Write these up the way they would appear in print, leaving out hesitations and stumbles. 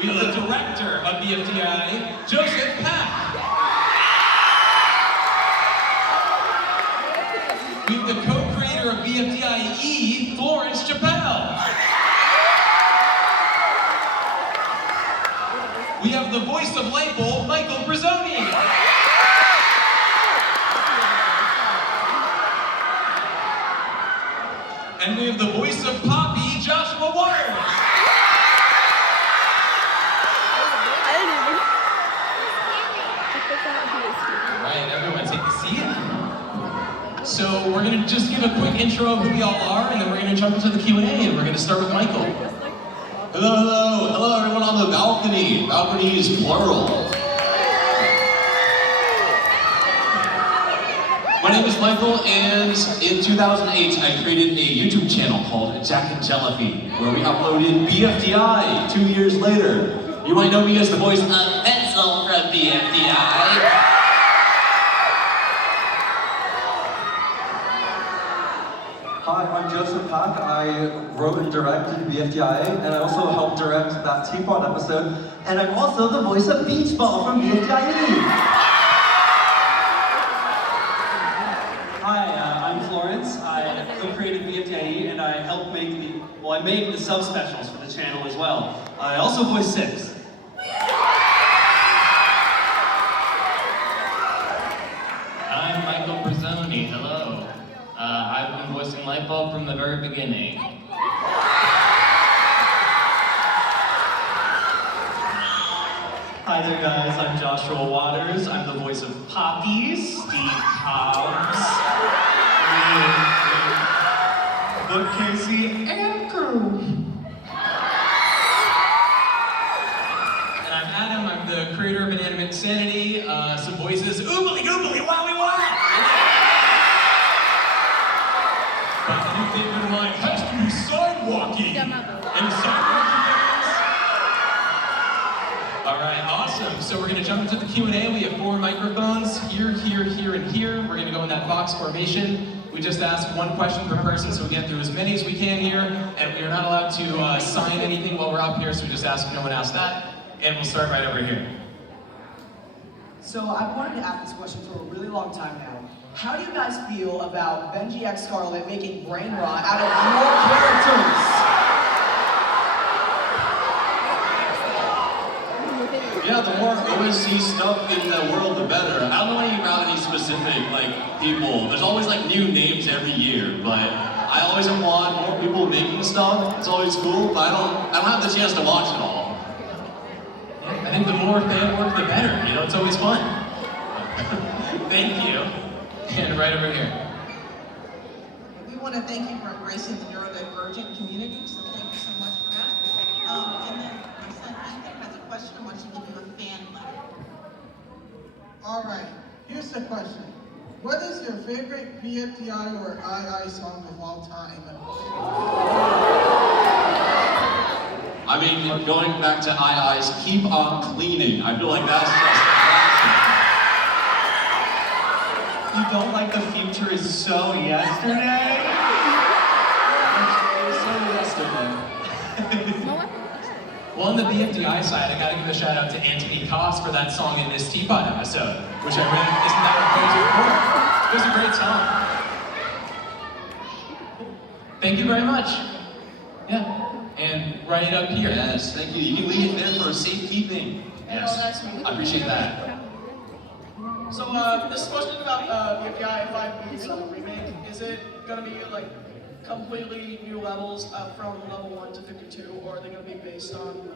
We have the director of BFDI, Joseph Pack. We have the co-creator of BFDI, Florence Chappelle. We have the voice of Lightbulb, Michael Brazzoni. And we have the voice of Poppy, Joshua Waters. All right, everyone, take a seat. So we're gonna just give a quick intro of who we all are, and then we're gonna jump into the Q&A, and we're gonna start with Michael. Hello, hello, hello everyone on the balcony. Balcony is plural. My name is Michael, and in 2008 I created a YouTube channel called Jack and Jellyfy, where we uploaded BFDI 2 years later. You might know me as the voice of Pencil from BFDI. Hi, I'm Joseph Pack. I wrote and directed BFDI, and I also helped direct that Teapot episode. And I'm also the voice of Beach Ball from BFDI. Hi, I'm Florence. I co-created BFDI, and I helped make I made the subspecials for the channel as well. I also voiced Six. I'm Michael Brazzoni. Hello. I've been voicing Lightbulb from the very beginning. Hi there, guys. I'm Joshua Waters. I'm the voice of Poppy, Steve Hobbs, Book Casey, and crew. And I'm Adam, I'm the creator of Inanimate Insanity, some voices, oobly goobly wowie wow! But the new favorite of mine has to be sidewalking! And sidewalking fans? Alright, awesome. So we're gonna jump into the Q&A. We have 4 microphones, here, here, here, and here. We're gonna go in that box formation. We just ask 1 question per person, so we get through as many as we can here, and we are not allowed to sign anything while we're up here, so we just ask if no one asks that, and we'll start right over here. So I've wanted to ask this question for a really long time now. How do you guys feel about Benji X Scarlet making brain rot out of your characters? Yeah, the more OSC stuff in the world, the better. I don't know anything about any specific, people. There's always, new names every year, but I always applaud more people making stuff. It's always cool, but I don't have the chance to watch it all. Yeah, I think the more fan work, the better. You know, it's always fun. Thank you. And right over here. We want to thank you for embracing the neurodivergent community, so thank you so much for that. And then my son Ethan has a question. I want you to give him a fan letter. All right, here's the question. What is your favorite BFDI or II song of all time? I mean, going back to II's Keep On Cleaning, I feel like that's just You don't like the future is so yesterday? Well, on the BFDI side, I gotta give a shout out to Anthony Koss for that song in this Teapot episode, which I really, isn't that what it was a great song. Thank you very much. Yeah, and right up here. Yes, thank you. You can leave it there for safekeeping. Yes, I appreciate that. So this question about BFDI 5B's remake, is it gonna be completely new levels from level 1 to 52, or are they gonna be based on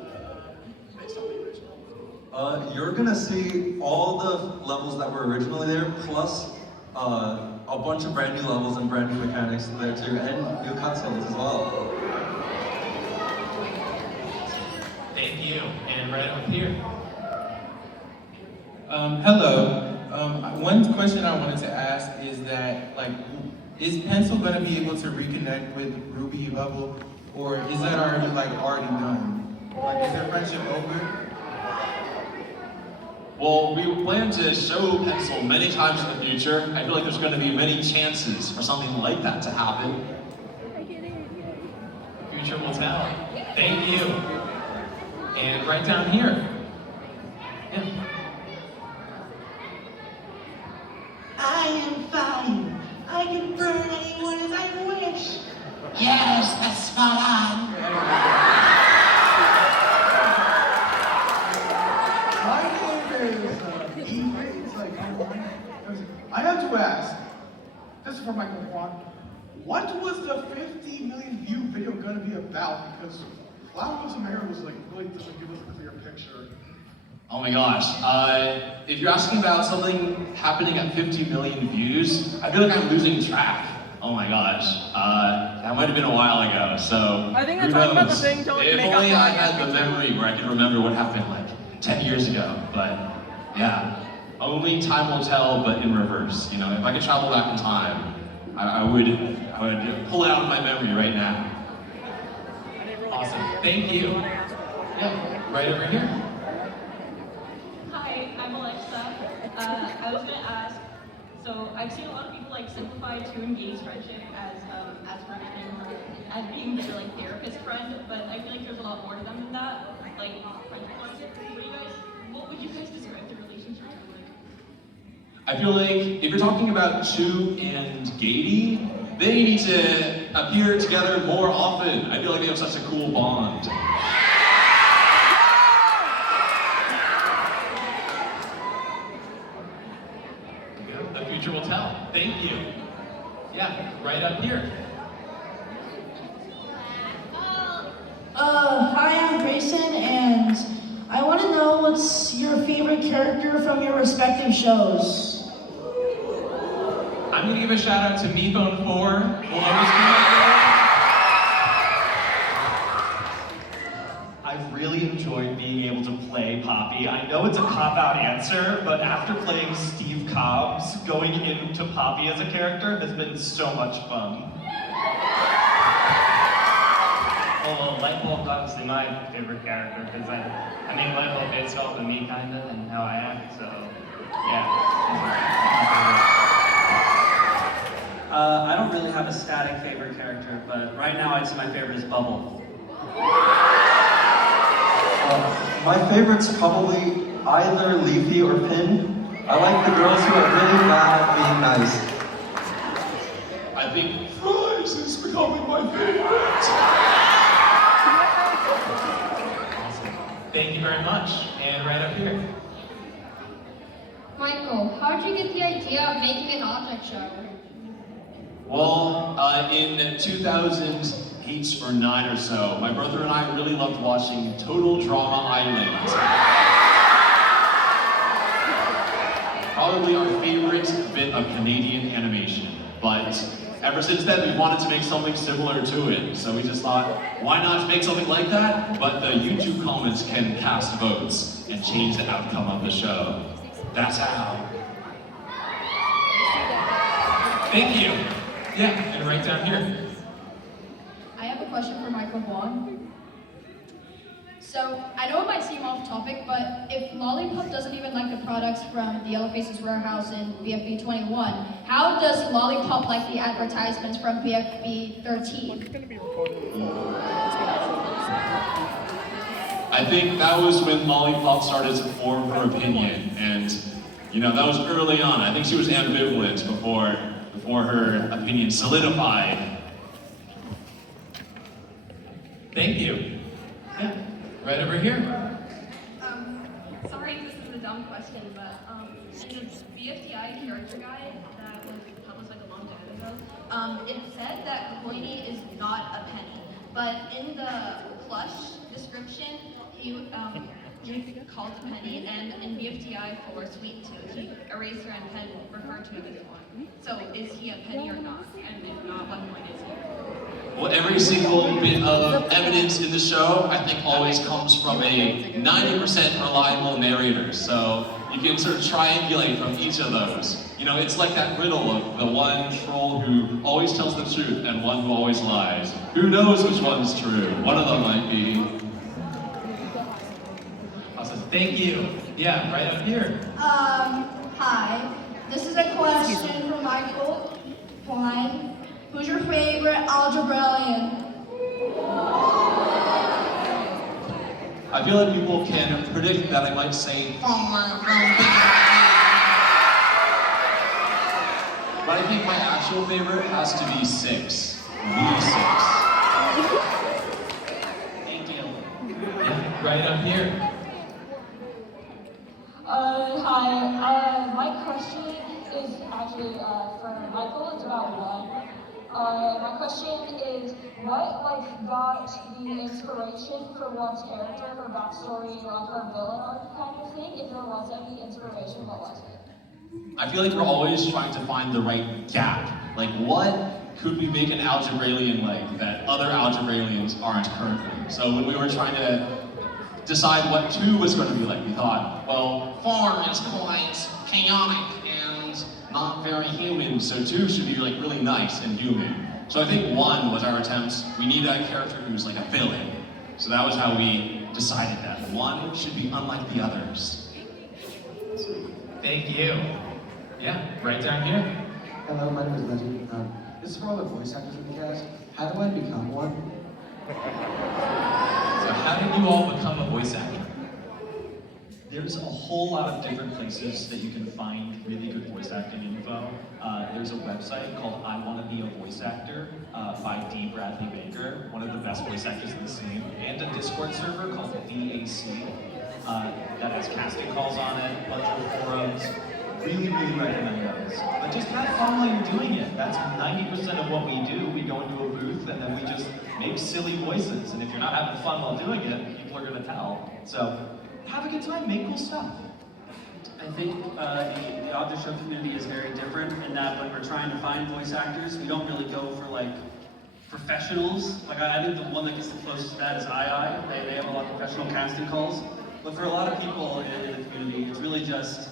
the original? You're gonna see all the levels that were originally there, plus a bunch of brand new levels and brand new mechanics there too, and new cutscenes as well. Thank you, and right up here. Hello. One question I wanted to ask is that, is Pencil going to be able to reconnect with Ruby Bubble, or is that already done? Is their friendship over? Well, we plan to show Pencil many times in the future. I feel like there's going to be many chances for something like that to happen. Future will tell. Thank you. And right down here. Yeah. I am fine. I can burn anyone as I wish. Yes, that's spot on. My name is Ethan. It's like, I have to ask, this is for Michael Juan, what was the 50 million view video going to be about? Because Flower Lives Mayor was like, really doesn't give us a clear picture. Oh my gosh. If you're asking about something happening at 50 million views, I feel like I'm losing track. Oh my gosh. That might have been a while ago, so I think who they're talking about knows? the thing, don't If make up only I for it. had the memory where I could remember what happened like 10 years ago, but yeah. Only time will tell, but in reverse. You know, if I could travel back in time, I would pull it out of my memory right now. Awesome. Thank you. Yeah, right over here. Hi, I'm Alexa. I was gonna ask, so I've seen a lot of people like simplify Toon Gay's friendship as her being her, as being their like therapist friend, but I feel like there's a lot more to them than that. Like friendship. What would you guys describe the relationship as like? I feel like if you're talking about Chu and Gady, they need to appear together more often. I feel like they have such a cool bond. The future will tell. Thank you. Yeah, right up here. Hi, I'm Grayson, and I want to know what's your favorite character from your respective shows. I'm gonna give a shout out to MePhone 4. Will always be my I've really enjoyed being able to play Poppy. I know it's a cop-out answer, but after playing Steve Cobbs, going into Poppy as a character has been so much fun. Well, Lightbulb's obviously my favorite character because I mean Lightbulb based off of me kind of and how I act, so yeah. I don't really have a static favorite character, but right now I'd say my favorite is Bubble. My favorite's probably either Leafy or Pin. I like the girls who are really bad at being nice. I think Fries is becoming my favorite. Awesome. Thank you very much. And right up here. Michael, how did you get the idea of making an object show? Well, in 2008 or 9 or so, my brother and I really loved watching Total Drama Island. Probably our favorite bit of Canadian animation, but ever since then we've wanted to make something similar to it. So we just thought, why not make something like that? But the YouTube comments can cast votes and change the outcome of the show. That's how. Thank you. Yeah, and right down here. I have a question for Michael Juan. So, I know it might seem off topic, but if Lollipop doesn't even like the products from the Yellow Faces Warehouse in BFB 21, how does Lollipop like the advertisements from BFB 13? I think that was when Lollipop started to form her opinion, and you know, that was early on. I think she was ambivalent before her opinion solidified. Thank you. Yeah, right over here. Sorry if this is a dumb question, but in the BFDI character guide that was published like a long time ago, it said that coiny is not a penny, but in the plush description, he called it a penny, and in BFDI for Sweet Tooth, eraser and pen referred to him as one. So is he a penny or not? And if not, what point is he? Well, every single bit of evidence in the show, I think, always comes from a 90% reliable narrator. So you can sort of triangulate from each of those. You know, it's like that riddle of the one troll who always tells the truth and one who always lies. Who knows which one's true? One of them might be. Awesome. Thank you. Yeah, right up here. Hi. This is a question for Michael Juan. Who's your favorite algebraian? I feel like people can predict that I might say Farmer from BFDI. But I think my actual favorite has to be 6. B6. Thank you. Yeah, right up here. Hi. My question is actually for Michael. It's about one. My question is, what got the inspiration for one's character, her backstory, her villain arc kind of thing? If there was any inspiration, what was it? I feel like we're always trying to find the right gap. Like, what could we make an algebraian like that other algebrailians aren't currently? So when we were trying to decide what 2 was going to be like, we thought, well, 4 is quite chaotic and not very human, so 2 should be like really nice and human. So I think 1 was our attempt. We need a character who's like a villain. So that was how we decided that. 1 should be unlike the others. Thank you. Yeah, right down here. Hello, my name is Legend. This is for all the voice actors in the cast. How do I become one? So how did you all become a voice actor? There's a whole lot of different places that you can find really good voice acting info. There's a website called I Want to Be a Voice Actor by D. Bradley Baker, one of the best voice actors in the scene, and a Discord server called DAC that has casting calls on it, a bunch of forums. Really recommend those. But just have fun while you're doing it. That's 90% of what we do. We go into a booth and then we just make silly voices. And if you're not having fun while doing it, people are gonna tell. So have a good time, make cool stuff. I think the author show community is very different in that when we're trying to find voice actors, we don't really go for like professionals. Like I think the one that gets the closest to that is II. They have a lot of professional casting calls. But for a lot of people in the community, it's really just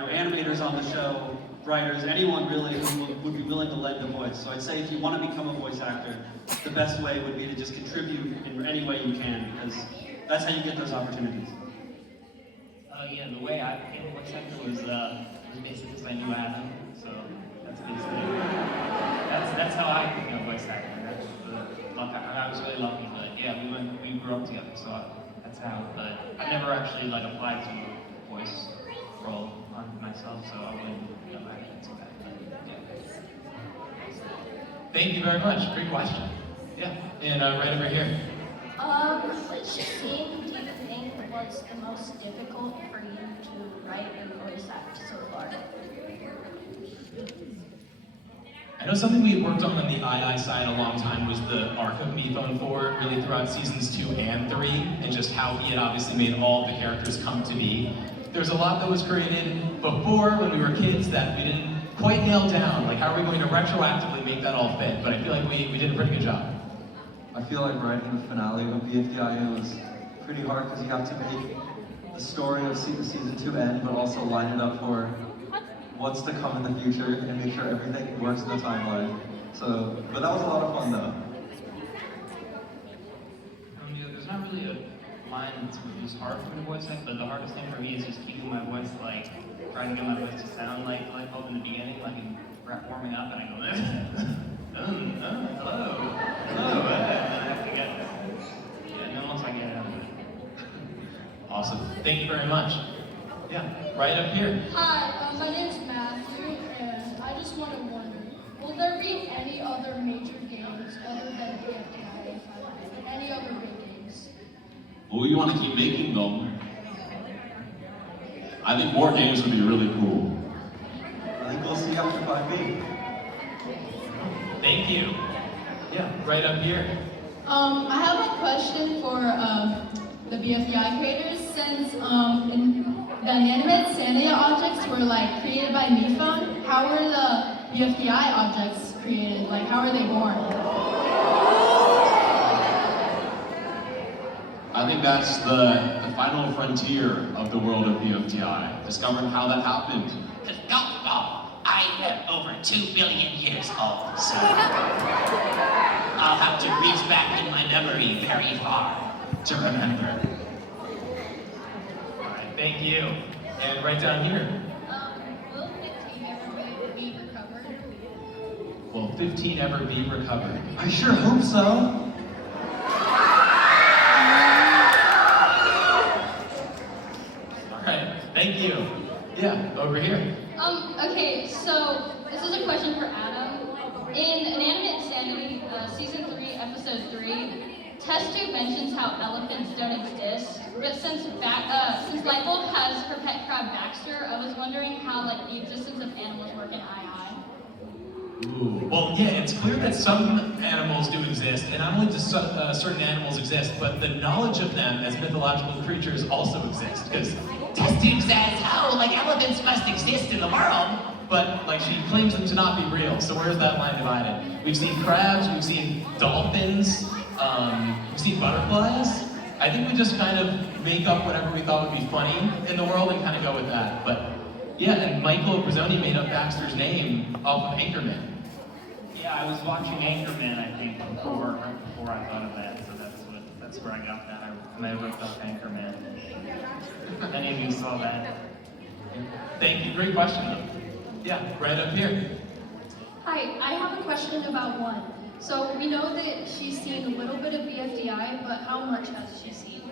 animators on the show, writers, anyone really who would be willing to lend a voice. So I'd say if you want to become a voice actor, the best way would be to just contribute in any way you can, because that's how you get those opportunities. Yeah, the way I became a voice actor was basically because I knew Adam, so that's basically, that's how I became a voice actor. That's I was really lucky, but yeah, we grew up together, so that's how, but I never actually applied to a voice role on myself, so I wouldn't answer that. Yeah. Thank you very much. Great question. Yeah, and right over here. Which scene do you think was the most difficult for you to write and voice act so far? I know something we worked on the II side a long time was the arc of MePhone 4, really throughout seasons 2 and 3, and just how he had obviously made all the characters come to be. There's a lot that was created before when we were kids that we didn't quite nail down. Like, how are we going to retroactively make that all fit? But I feel like we did a pretty good job. I feel like writing the finale of BFDI was pretty hard because you have to make the story of season 2 end, but also line it up for what's to come in the future and make sure everything works in the timeline. So, but that was a lot of fun though. There's not really a line that's hard for me to voice act, but the hardest thing for me is just keeping my voice trying to get my voice to sound like Lightbulb in the beginning, like in warming up, and I go, hello, and I have to get there. Yeah, and then once I get it out of it. Awesome. Thank you very much. Yeah, right up here. Hi, my name is Matthew, and I just want to wonder, will there be any other major games other than BFDI and any other big games? Well, we want to keep making them. I think more games would be really cool. I think we'll see after 5B. Thank you. Yeah, right up here. I have a question for the BFDI creators. Since the inanimate Sandia objects were created by MePhone, how were the BFDI objects created? How were they born? I think that's the final frontier of the world of BFDI, discovering how that happened. I am over 2 billion years old, so I'll have to reach back in my memory very far to remember. All right, thank you. And right down here. Will 15 ever be recovered? Will 15 ever be recovered? I sure hope so. episode 3, Test Tube mentions how elephants don't exist, but since Lightbulb has her pet crab Baxter, I was wondering how like the existence of animals work in II. Ooh, well, yeah, it's clear that some animals do exist, and not only do certain animals exist, but the knowledge of them as mythological creatures also exists. Because Test Tube says, oh, like elephants must exist in the world. but like she claims them to not be real. So where's that line divided? We've seen crabs, we've seen dolphins, we've seen butterflies. I think we just kind of make up whatever we thought would be funny in the world and kind of go with that. But yeah, and Michael Brizzoni made up Baxter's name off of Anchorman. Yeah, I was watching Anchorman, I think, before I thought of that, so that's where I got that. I might have looked up Anchorman. If any of you saw that. Thank you, great question. Yeah, right up here. Hi, I have a question about one. So we know that she's seen a little bit of BFDI, but how much has she seen?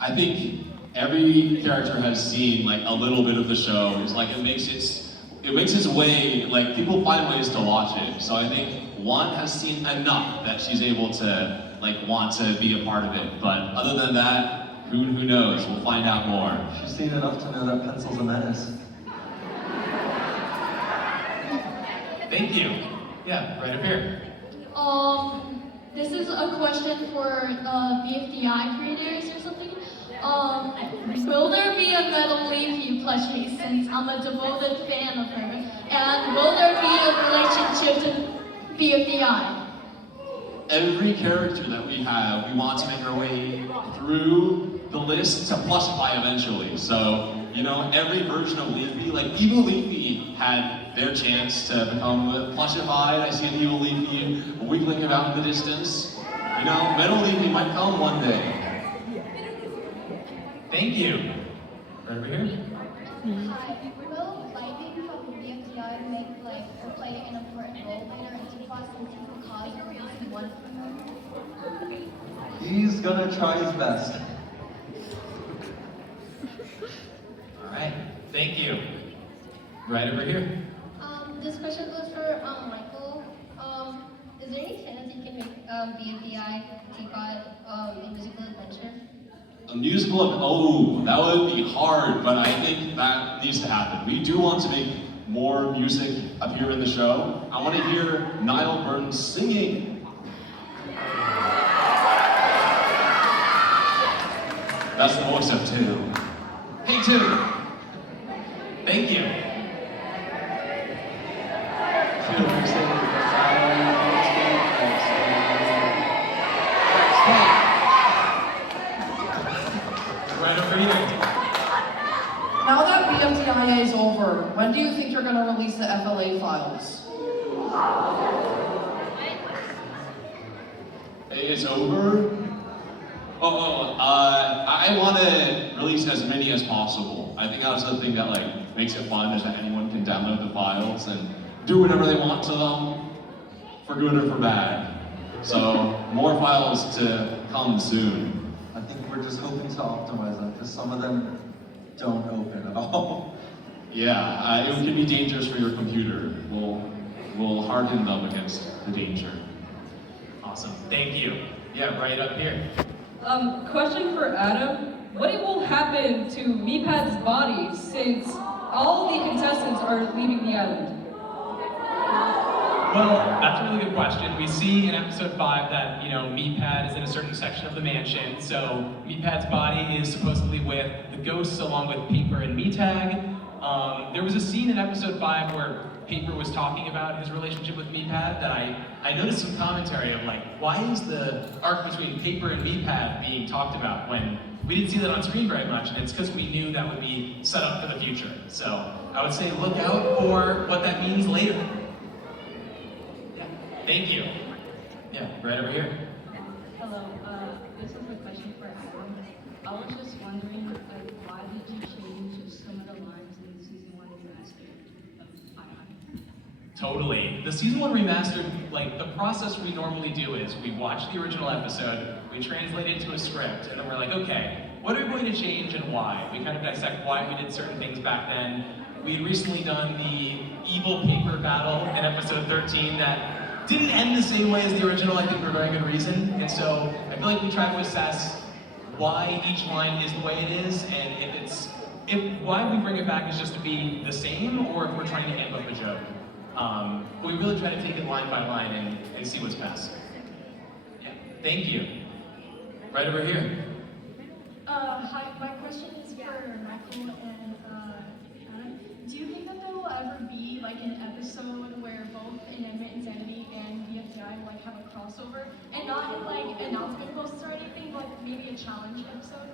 I think every character has seen like a little bit of the show. It's like it makes its way, like people find ways to watch it. So I think one has seen enough that she's able to like want to be a part of it. But other than that, who knows? We'll find out more. She's seen enough to know that pencil's a menace. Thank you. Yeah, right up here. This is a question for BFDI creators or something. Will there be a Metal Leafy plushie since I'm a devoted fan of her? And will there be a relationship to BFDI? Every character that we have, we want to make our way through the list to plushify eventually. So, you know, every version of Leafy, like Evil Leafy had their chance to become plushified. I see an Evil Leafy wiggling about in the distance. You know, Metal Leafy might come one day. Thank you. Right over here. Will Lightning from BFDI make or play an important role later in T-Fox since he's the cause of season 1? He's gonna try his best. All right, thank you. Right over here. This question goes for Michael. Is there any chance you can make BFDI Teapot a musical adventure? A musical of, oh, that would be hard, but I think that needs to happen. We do want to make more music appear in the show. I want to hear Niall Burns singing. That's the voice of Two. Hey, Two. Thank you. Right over here. Now that BFDI is over, when do you think you're going to release the FLA files? It's over? I want to release as many as possible. I think that's the thing that like makes it fun is that anyone can download the files and do whatever they want to them, for good or for bad. So more files to come soon. I think we're just hoping to optimize them because some of them don't open at all. Yeah, it can be dangerous for your computer. We'll harden them against the danger. Awesome, thank you. Yeah, right up here. Question for Adam. What will happen to Meepad's body since all the contestants are leaving the island? Well, that's a really good question. We see in episode 5 that, you know, Meatpad is in a certain section of the mansion, so Meatpad's body is supposedly with the ghosts along with Paper and Meatag. There was a scene in episode 5 where Paper was talking about his relationship with Meatpad that I noticed some commentary of like, why is the arc between Paper and Meatpad being talked about when we didn't see that on screen very much, and it's because we knew that would be set up for the future. So I would say look out for what that means later. Thank you. Yeah, right over here. Hello, this is a question for Adam. I was just wondering, like, why did you change some of the lines in the season 1 remastered of II? Totally. The season 1 remastered, like, the process we normally do is we watch the original episode, we translate it to a script, and then we're like, okay, what are we going to change and why? We kind of dissect why we did certain things back then. We had recently done the evil Paper battle in episode 13 that didn't end the same way as the original, I think for a very good reason. And so I feel like we try to assess why each line is the way it is, and if why we bring it back is just to be the same, or if we're trying to amp up a joke. But we really try to take it line by line and see what's best. Yeah, thank you. Right over here. Hi, my question is for Michael and Adam. Do you think that there will ever be like an episode where both Inanimate Insanity and BFDI like have a crossover, and not in like announcement posts or anything, but maybe a challenge episode?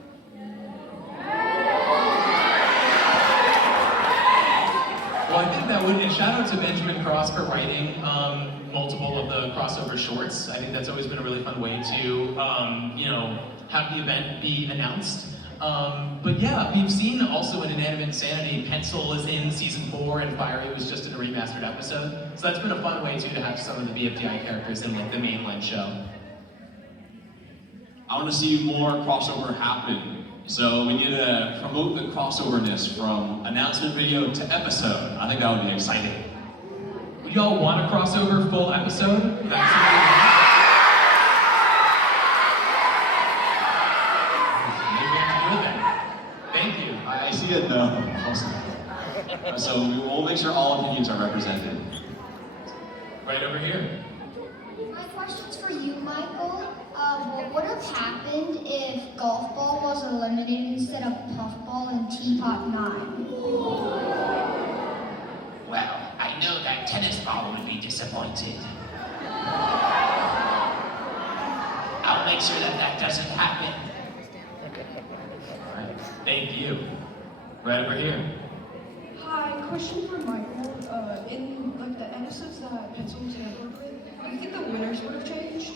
Well, I think that would, and shout out to Benjamin Cross for writing multiple of the crossover shorts. I think that's always been a really fun way to, you know, have the event be announced. But yeah, we've seen also in Inanimate Insanity, Pencil is in season 4 and Fiery was just in a remastered episode. So that's been a fun way too to have some of the BFDI characters in like the mainline show. I want to see more crossover happen. So we need to promote the crossoverness from announcement video to episode. I think that would be exciting. Would y'all want a crossover full episode? Thank you. I see it though. So we'll make sure all opinions are represented. Right over here. My question's for you, Michael. What would have happened if Golf Ball was eliminated instead of Puffball and Teapot 9? Well, I know that Tennis Ball would be disappointed. I'll make sure that that doesn't happen. All right. Thank you. Right over here. Hi, question for Michael. In like the episodes that Pencil was hampered with, do you think the winners would have changed?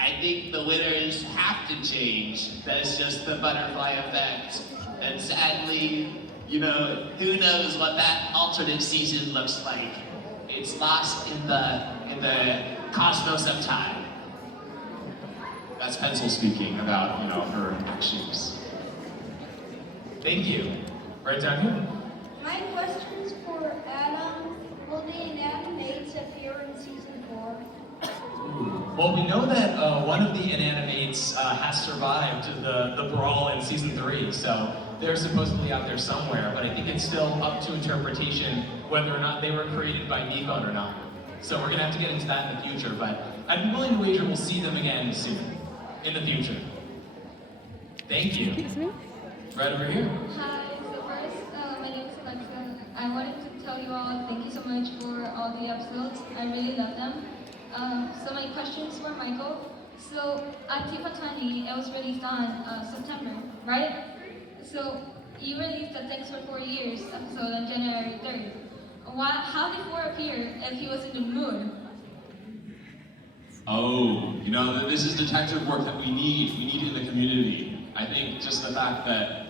I think the winners have to change. That's just the butterfly effect. And sadly, you know, who knows what that alternate season looks like. It's lost in the cosmos of time. That's Pencil speaking about, you know, her actions. Thank you. Right down here. My question's for Adam. Will the Inanimates appear in season 4? Well, we know that one of the Inanimates has survived the brawl in season 3, so they're supposedly out there somewhere, but I think it's still up to interpretation whether or not they were created by Nikon or not. So we're gonna have to get into that in the future, but I'd be willing to wager we'll see them again soon, in the future. Thank you. Right over here. Hi, so first, my name is Alexa. I wanted to tell you all thank you so much for all the episodes. I really love them. So my questions for Michael. So at Tipatani, it was released on September, right? So you released the Thanks for 4 Years episode on January 3rd. How did 4 appear if he was in the mood? Oh, you know, this is detective work that we need. We need it in the community. I think just the fact that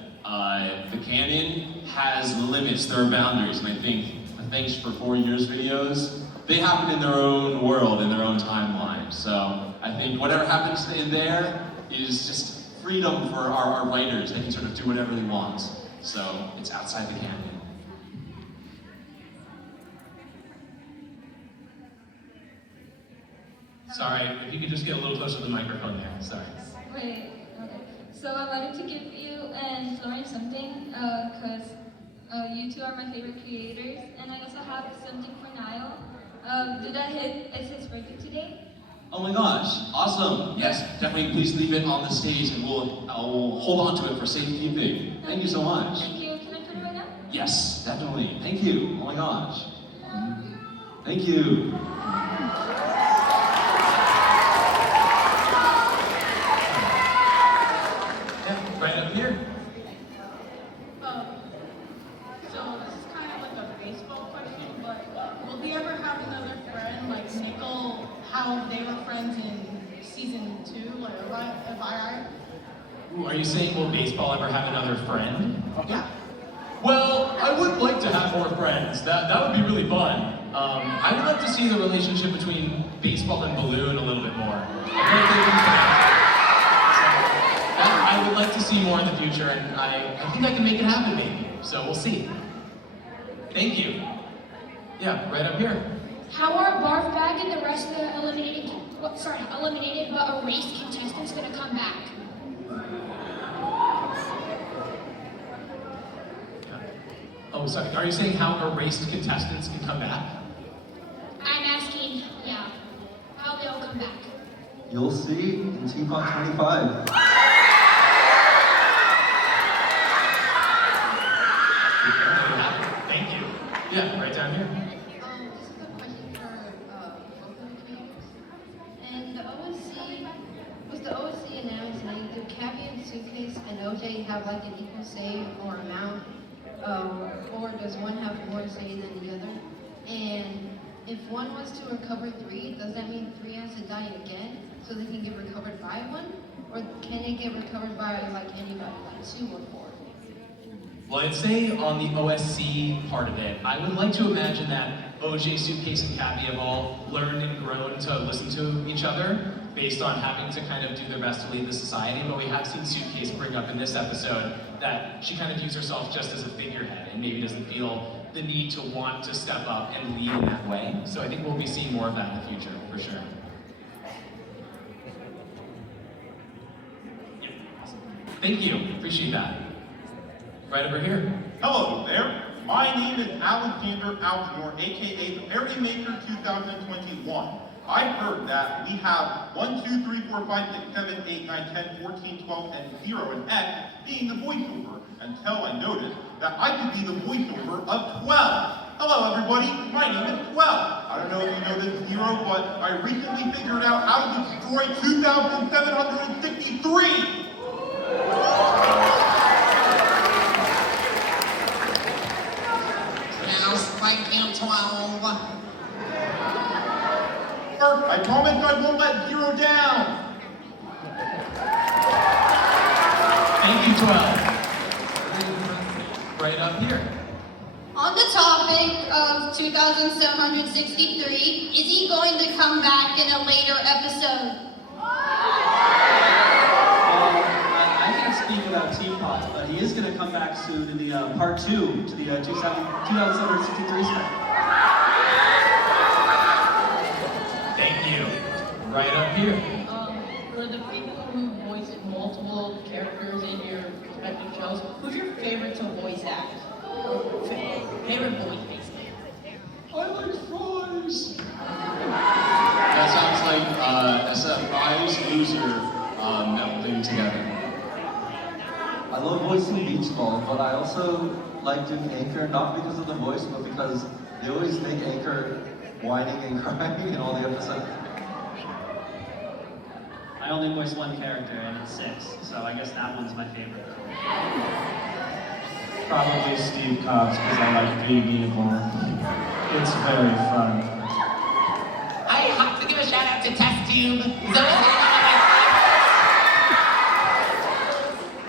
the canon has limits, there are boundaries, and I think the Thanks for 4 Years videos, they happen in their own world, in their own timeline. So I think whatever happens in there is just freedom for our writers. They can sort of do whatever they want. So it's outside the canon. Sorry, if you could just get a little closer to the microphone there. Sorry. Wait, okay. So I wanted to give you and Florence something, because you two are my favorite creators, and I also have something for Niall. Did that hit? It's his birthday today. Oh my gosh, awesome. Yes, definitely please leave it on the stage and I'll hold on to it for safekeeping. Thank you so much. Thank you. Can I put it right now? Yes, definitely. Thank you. Oh my gosh. Thank you. Right up here. So this is kind of like a baseball question, but will they ever have another friend like Nickel? How they were friends in season 2, like if I Ooh, are you saying will baseball ever have another friend? Yeah. Well, I would like to have more friends. That would be really fun. I would like to see the relationship between baseball and balloon a little bit more. I would like to see more in the future, and I think I can make it happen maybe. So we'll see. Thank you. Yeah, right up here. How are Barf Bag and the rest of the eliminated, not eliminated, but erased contestants gonna come back? Oh, sorry. Are you saying how erased contestants can come back? I'm asking, yeah, how they'll come back. You'll see in Teapot 25. Thank you. Yeah, right down here. This is a question for both of the creators. And the OSC, was the OSC announced saying, do Cappy and Suitcase and OJ have like an equal say or amount? Or does one have more say than the other? And if one was to recover 3, does that mean 3 has to die again so they can get recovered by 1? Or can it get recovered by like anybody, like 2 or 4? Well, I'd say on the OSC part of it, I would like to imagine that OJ, Suitcase, and Cappy have all learned and grown to listen to each other based on having to kind of do their best to lead the society, but we have seen Suitcase bring up in this episode that she kind of views herself just as a figurehead and maybe doesn't feel the need to want to step up and lead in that way. So I think we'll be seeing more of that in the future, for sure. Thank you, appreciate that. Right over here. Hello there. My name is Alexander Altenor, aka the Parody Maker 2021. I heard that we have 1, 2, 3, 4, 5, 6, 7, 8, 9, 10, 14, 12, and 0 and X being the voiceover until I noticed that I could be the voiceover of 12. Hello everybody, my name is 12. I don't know if you know this 0, but I recently figured out how to destroy 2,763. Thank you, 12. I promise I won't let 0 down. Thank you, 12. Right up here. On the topic of 2,763, is he going to come back in a later episode? I can't speak about Teapot, but he is going to come back soon in the part 2 to the 2,763 special. Thank you. Right up here. For the people who voiced multiple characters in your respective shows, who's your favorite to voice act? Favorite voice, basically. I like fries. That sounds like a set of fries, loser, melding together. I love voicing beach ball, but I also like doing Anchor, not because of the voice, but because they always make Anchor whining and crying in all the episodes. I only voice one character, and it's 6, so I guess that one's my favorite. Probably Steve Cobbs, because I like being evil. It's very fun. I have to give a shout out to Test Tube.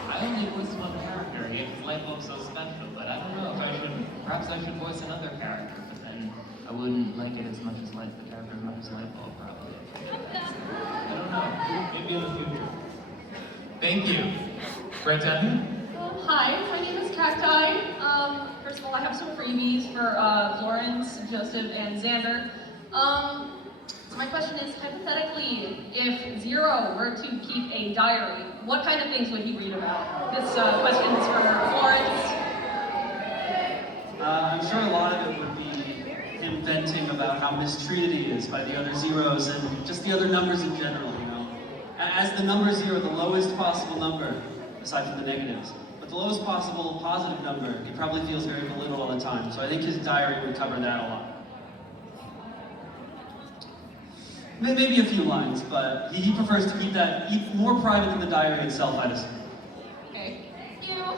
I only voice one character. He makes Lightbulb so special, but I don't know if I should. Perhaps I should voice another character, but then I wouldn't like it as much as the character as much as Lightbulb, probably. I don't know. Maybe in the future. Thank you. Right down here. Hi, my name is Cacti. First of all, I have some freebies for Florence, Joseph, and Xander. So my question is, hypothetically, if Zero were to keep a diary, what kind of things would he read about? This question is for Florence. I'm sure a lot of it would be him venting about how mistreated he is by the other zeros and just the other numbers in general, you know. As the number 0, the lowest possible number, aside from the negatives, but the lowest possible positive number, he probably feels very belittled all the time. So I think his diary would cover that a lot. Maybe a few lines, but he prefers to keep that more private than the diary itself, I'd assume. Okay, thank you.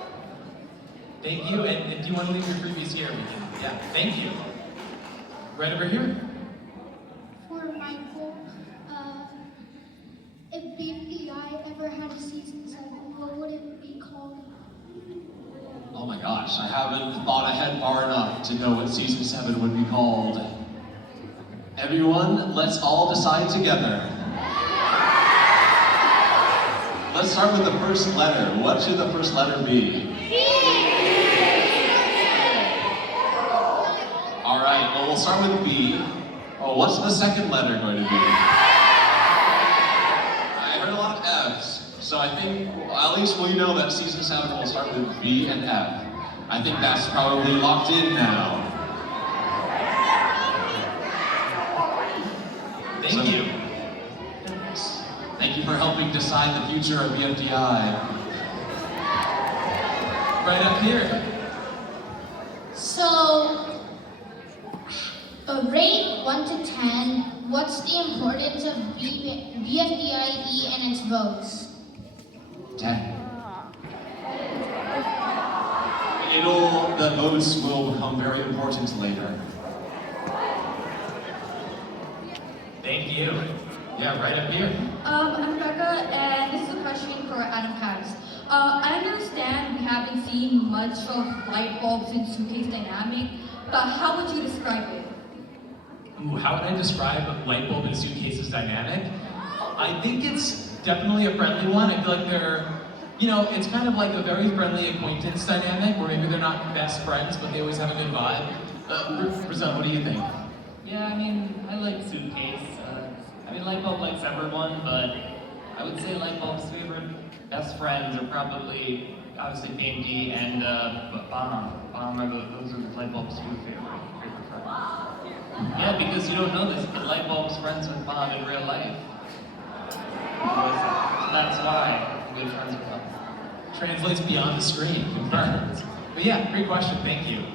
Thank you, and if you want to leave your freebies here, we can. Yeah, thank you. Right over here. For Michael, if BFDI ever had a season 7, what would it be called? Oh my gosh, I haven't thought ahead far enough to know what season 7 would be called. Everyone, let's all decide together. Let's start with the first letter. What should the first letter be? All right, well, we'll start with B. Oh, what's the second letter going to be? I heard a lot of F's. So I think, at least we know that season 7 will start with B and F. I think that's probably locked in now. Thank you. Thank you for helping decide the future of BFDI. Right up here. So, rate 1 to 10, what's the importance of BFDIE and its votes? 10. The votes will become very important later. Thank you. Yeah, right up here. I'm Rebecca, and this is a question for Adam Katz. I understand we haven't seen much of light bulbs in Suitcase Dynamic, but how would you describe it? Ooh, how would I describe light bulb and suitcases dynamic? I think it's definitely a friendly one. I feel like they're, it's kind of like a very friendly acquaintance dynamic where maybe they're not best friends, but they always have a good vibe. Razan, what do you think? Yeah, I mean, I like Suitcase. Light Bulb likes everyone, but I would say Light Bulb's favorite best friends are probably, obviously, Binky and Bomb. Bomb are those are Light Bulb's two favorite friends. Yeah, because you don't know this, but Light Bulb's friends with Bomb in real life. So that's why I'm good friends with Bomb. Translates beyond the screen, confirmed. But yeah, great question, thank you.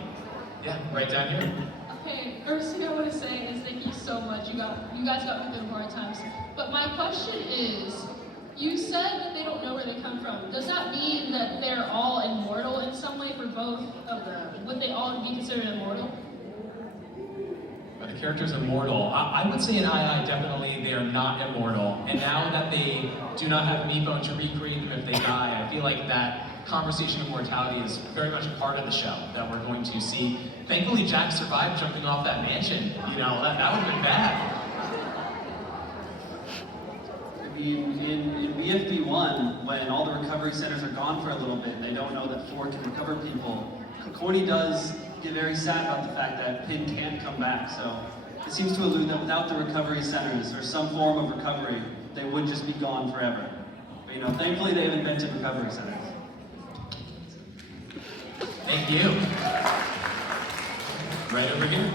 Yeah, right down here. Okay, first thing I want to say is thank you so much. You guys got me through hard times. But my question is, you said that they don't know where they come from. Does that mean that they're all immortal in some way for both of them? Would they all be considered immortal? Are the characters immortal? I would say in II, definitely they are not immortal. And now that they do not have Meepo to recreate them if they die, I feel like that conversation of mortality is very much a part of the show that we're going to see. Thankfully, Jack survived jumping off that mansion. That would have been bad. I mean, in BFD1, when all the recovery centers are gone for a little bit and they don't know that 4 can recover people, Corny does get very sad about the fact that Pin can't come back. So it seems to allude that without the recovery centers or some form of recovery, they would just be gone forever. But thankfully they've invented recovery centers. Thank you. Right over here.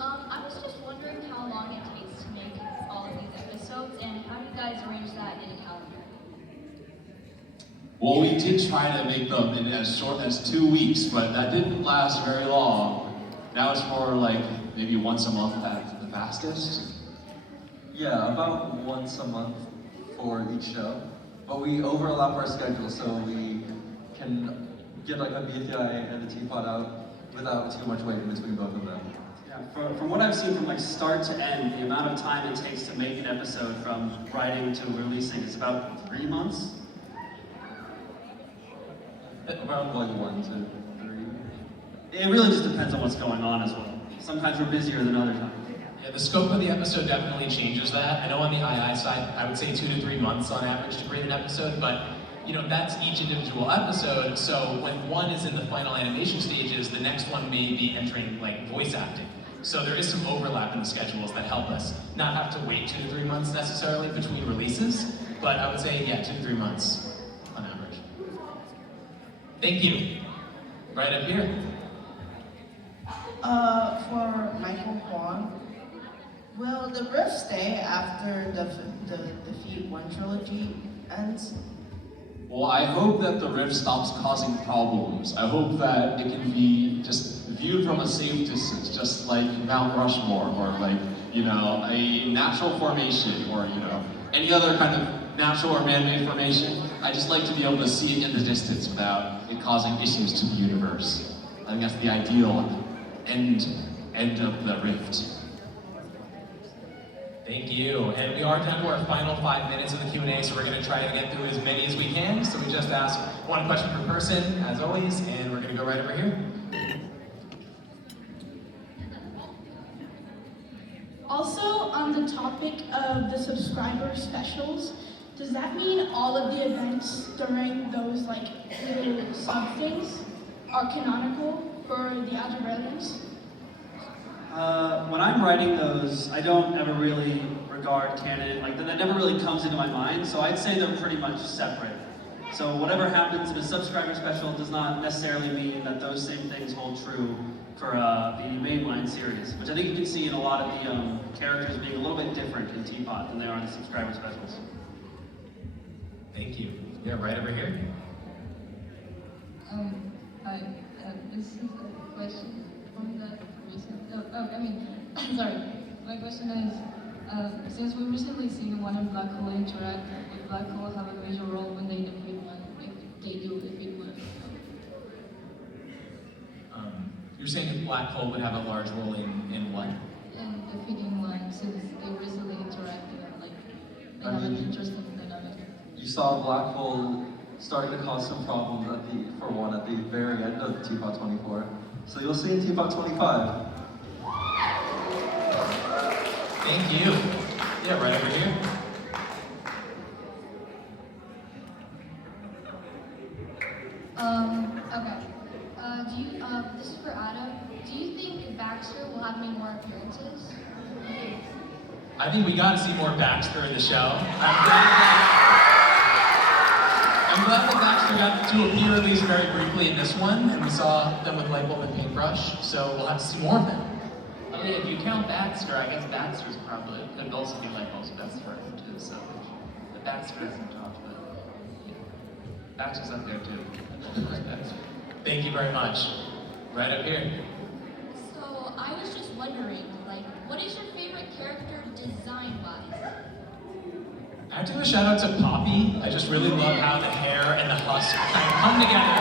I was just wondering how long it takes to make all of these episodes, and how do you guys arrange that in a calendar? Well, we did try to make them in as short as 2 weeks, but that didn't last very long. Now it's more like maybe once a month at the fastest. Yeah, about once a month for each show. But we overlap our schedules so we can get like a BFDI and the teapot out without too much wait in between both of them. Yeah, from what I've seen from start to end, the amount of time it takes to make an episode from writing to releasing is about 3 months. Around like 1 to 3. It really just depends on what's going on as well. Sometimes we're busier than other times. Yeah, the scope of the episode definitely changes that. I know on the II side, I would say 2 to 3 months on average to create an episode, but that's each individual episode, so when one is in the final animation stages, the next one may be entering voice acting. So there is some overlap in the schedules that help us not have to wait 2 to 3 months necessarily between releases, but I would say, 2 to 3 months on average. Thank you. Right up here. For Michael Huang, will the rift stay after the Defeat 1 trilogy ends? Well, I hope that the rift stops causing problems. I hope that it can be just viewed from a safe distance, just like Mount Rushmore, or a natural formation, or any other kind of natural or man-made formation. I just like to be able to see it in the distance without it causing issues to the universe. I think that's the ideal end of the rift. Thank you. And we are down to our final 5 minutes of the Q&A, so we're going to try to get through as many as we can. So we just ask one question per person, as always, and we're going to go right over here. Also, on the topic of the subscriber specials, does that mean all of the events during those little sub things are canonical for the Algebraians? When I'm writing those, I don't ever really regard canon, like that never really comes into my mind, so I'd say they're pretty much separate. So whatever happens in a subscriber special does not necessarily mean that those same things hold true for the mainline series, which I think you can see in a lot of the characters being a little bit different in Teapot than they are in the subscriber specials. Thank you. Yeah, right over here. Hi. This is a question from the recent. Sorry. My question is, since we've recently seen one and Black Hole interact, would Black Hole have a major role when they defeat one? If they do defeat one? You're saying if Black Hole would have a large role in what? In defeating one, since they recently interacted and they have an interesting dynamic. You saw Black Hole starting to cause some problems at the very end of Teapot 24. So you'll see in Teapot 25. Thank you. Yeah, right over here. Okay. This is for Adam. Do you think Baxter will have any more appearances? I think we got to see more Baxter in the show. I'm glad that Baxter got to appear at least very briefly in this one, and we saw them with Lightbulb and Paintbrush, so we'll have to see more of them. I mean, if you count Baxter, I guess Baxter's probably could also be Lightbulb's best friend too. So, but Baxter hasn't talked, but Baxter's up there too. Thank you very much. Right up here. So I was just wondering, what is your favorite character design-wise? I have to give a shout out to Poppy. I just really love how the hair and the husk kind of come together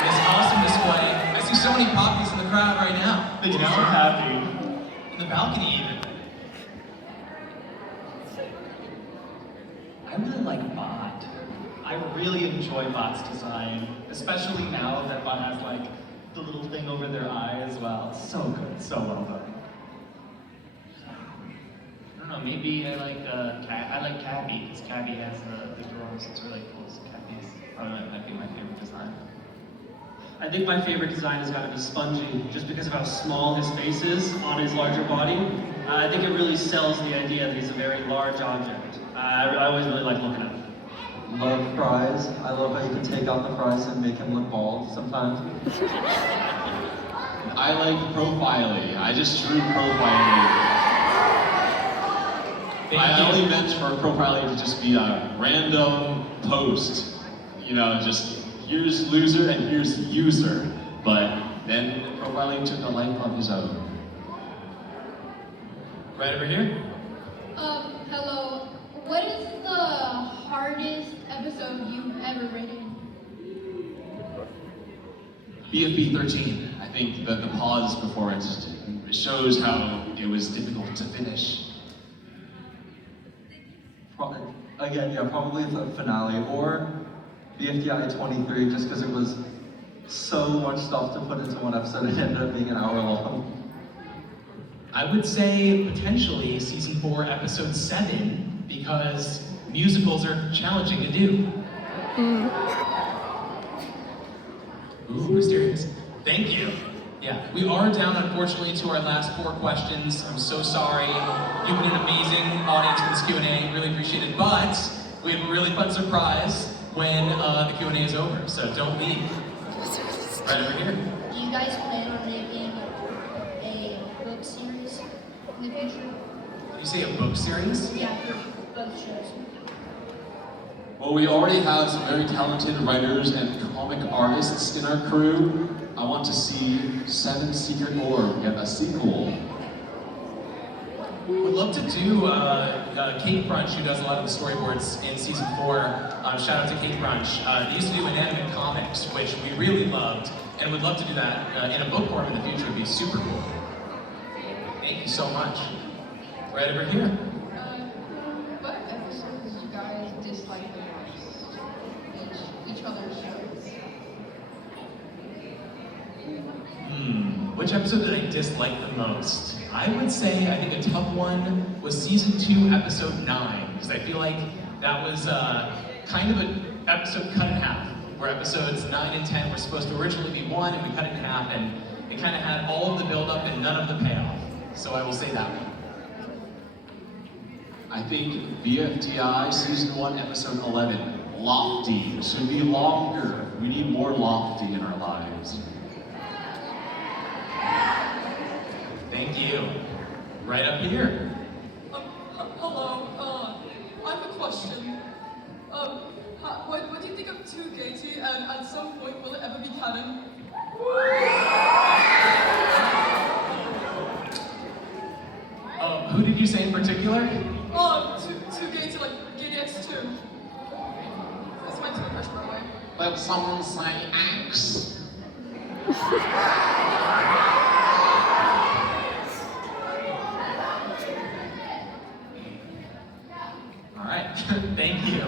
in this awesome display. I see so many Poppies in the crowd right now. They just so happy. In the balcony even. I really like Bot. I really enjoy Bot's design, especially now that Bot has the little thing over their eye as well. So good, so well done. I don't know, maybe I like Cabby, because Cabby has the drawers. It's really cool. So Cabby's probably might be my favorite design. I think my favorite design has got to be Spongy, just because of how small his face is on his larger body. I think it really sells the idea that he's a very large object. I always really like looking at him. Love fries. I love how you can take out the fries and make him look bald sometimes. I like Profiley. I just drew Profiley. I only meant for Profiley to just be a random post. You know, just here's loser and here's user. But then Profiley took a life of his own. Right over here. Hello. What is the hardest episode you've ever written? BFB 13. I think that the pause before it shows how it was difficult to finish. Probably the finale, or BFDI 23, just because it was so much stuff to put into one episode, it ended up being an hour long. I would say potentially season 4, episode 7, because musicals are challenging to do. Ooh, mysterious. Thank you. Yeah, we are down, unfortunately, to our last 4 questions. I'm so sorry. You've been an amazing audience for this Q&A. Really appreciate it. But we have a really fun surprise when the Q&A is over, so don't leave. Right over here. Do you guys plan on making a book series in the future? Did you say a book series? Yeah, for both shows. Well, we already have some very talented writers and comic artists in our crew. I want to see 7 Secret Orb get a sequel. Would love to do Kate Brunch, who does a lot of the storyboards in season 4. Shout out to Kate Brunch. They used to do inanimate comics, which we really loved, and would love to do that in a book form in the future. Would be super cool. Thank you so much. Right over here. What episodes do you guys dislike the most? Each other's shows. Which episode did I dislike the most? I would say, I think a tough one was season 2, episode 9, because I feel like that was kind of an episode cut in half, where episodes 9 and 10 were supposed to originally be one, and we cut it in half, and it kind of had all of the build-up and none of the payoff. So I will say that one. I think BFDI Season 1, Episode 11, Lofty, should be longer. We need more lofty in our lives. Thank you. Right up here. Hello, I have a question. What do you think of 2Gaty, and at some point will it ever be canon? Who did you say in particular? 2Gaty, like GDX2. That's my two question, by the way. Let someone say X. All right, thank you.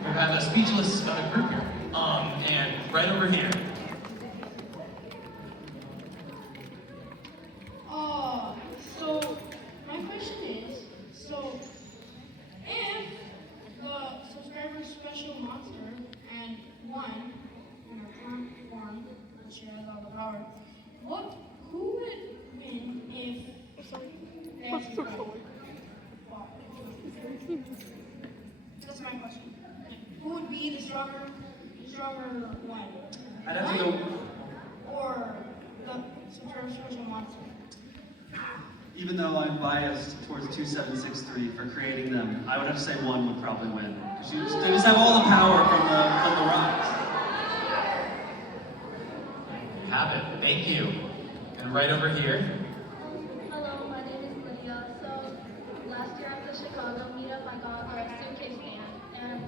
We have a speechless group here. And right over here. So my question is, so if the subscriber special monster and one in her current form, and she has all the power, who would win if they actually fight? That's my question. Who would be the stronger one? I'd have to go. Or the subscriber special monster? Even though I'm biased towards 2763 for creating them, I would have to say one would probably win. Because they just have all the power from the rocks. You have it. Thank you. And right over here. Hello, my name is Lydia. So last year at the Chicago meetup, I got a suitcase fan, and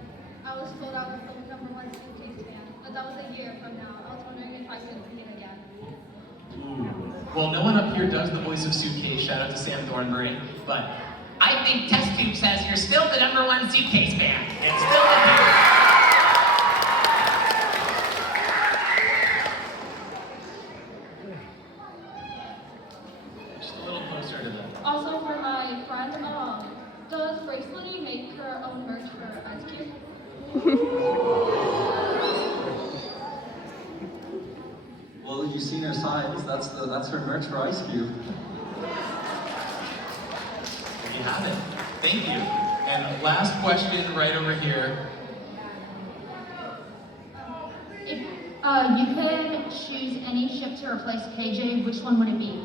I was told I was the #1 suitcase fan. But that was a year from now. I was wondering if I could win again. Well, no one up here does the voice of Suitcase. Shout out to Sam Thornbury. But I think Test Tube says you're still the #1 suitcase fan. It's still the just a little closer to them. Also, for my friend, does Bracelety make her own merch for Ice Cube? Well, you've seen her signs. That's her merch for Ice Cube. There you have it. Thank you. And last question right over here. If you could choose any ship to replace KJ, which one would it be?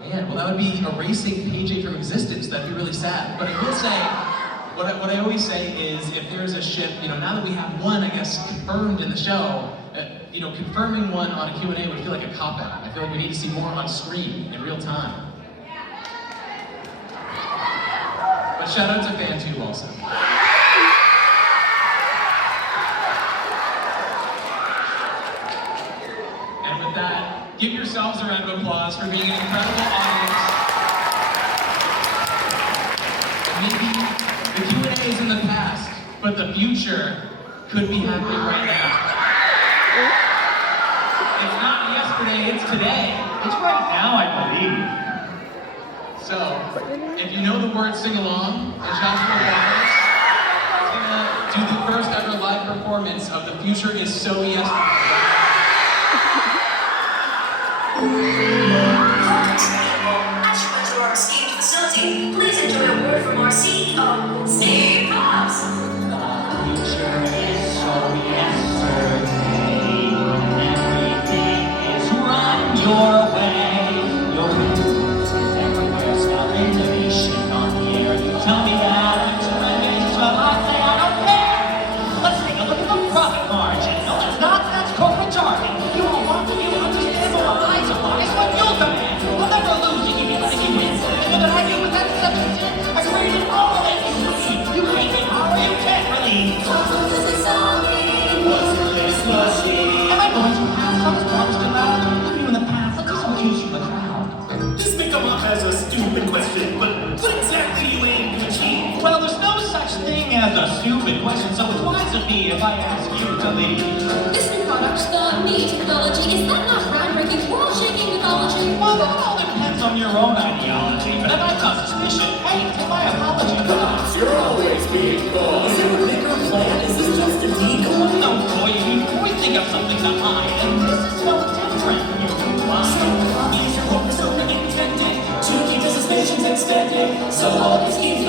Man, well that would be erasing KJ from existence. That'd be really sad. But I will say, what I always say is, if there's a ship, now that we have one, I guess, confirmed in the show, confirming one on a Q&A would feel like a cop-out. I feel like we need to see more on screen in real time. But shout out to FanTube also. And with that, give yourselves a round of applause for being an incredible audience. Maybe the Q&A is in the past, but the future could be happening right now. It's not yesterday, it's today. It's right now, I believe. So, if you know the word sing along, and Joshua Waters is gonna do the first ever live performance of The Future Is So Yesterday. To our esteemed facility, please enjoy a word from our CEO, Steve Cobbs. The future is so yesterday. Everything is run your way. Your news is everywhere, scout innovation on the air. You tell me that I'm tremendous, well I say I don't care. Let's take a look at the profit margin. No, it's not, that's corporate jargon. You all want to, you understand, but what I supply is what you'll demand. I'll never lose, you give me like you win. And then I do with that 7 I created all of it. You hate me, Howard, you can't believe. What's this machine? Am I going to pass on this promise to loud? Look at you in the past, let's just use you the crowd. This may come off as a stupid question, but what exactly do you aim to achieve? Well, there's no such thing as a stupid question, so it's wise of me if I ask you to lead. This new product, the media technology, is that not groundbreaking, world-shaking mythology? Well, that all depends on your own ideology, but if I cause suspicion, hey, take my apology. You're always being called. Is there a bigger plan? Is this just a decoy? No, boy, we think of something that So all these schemes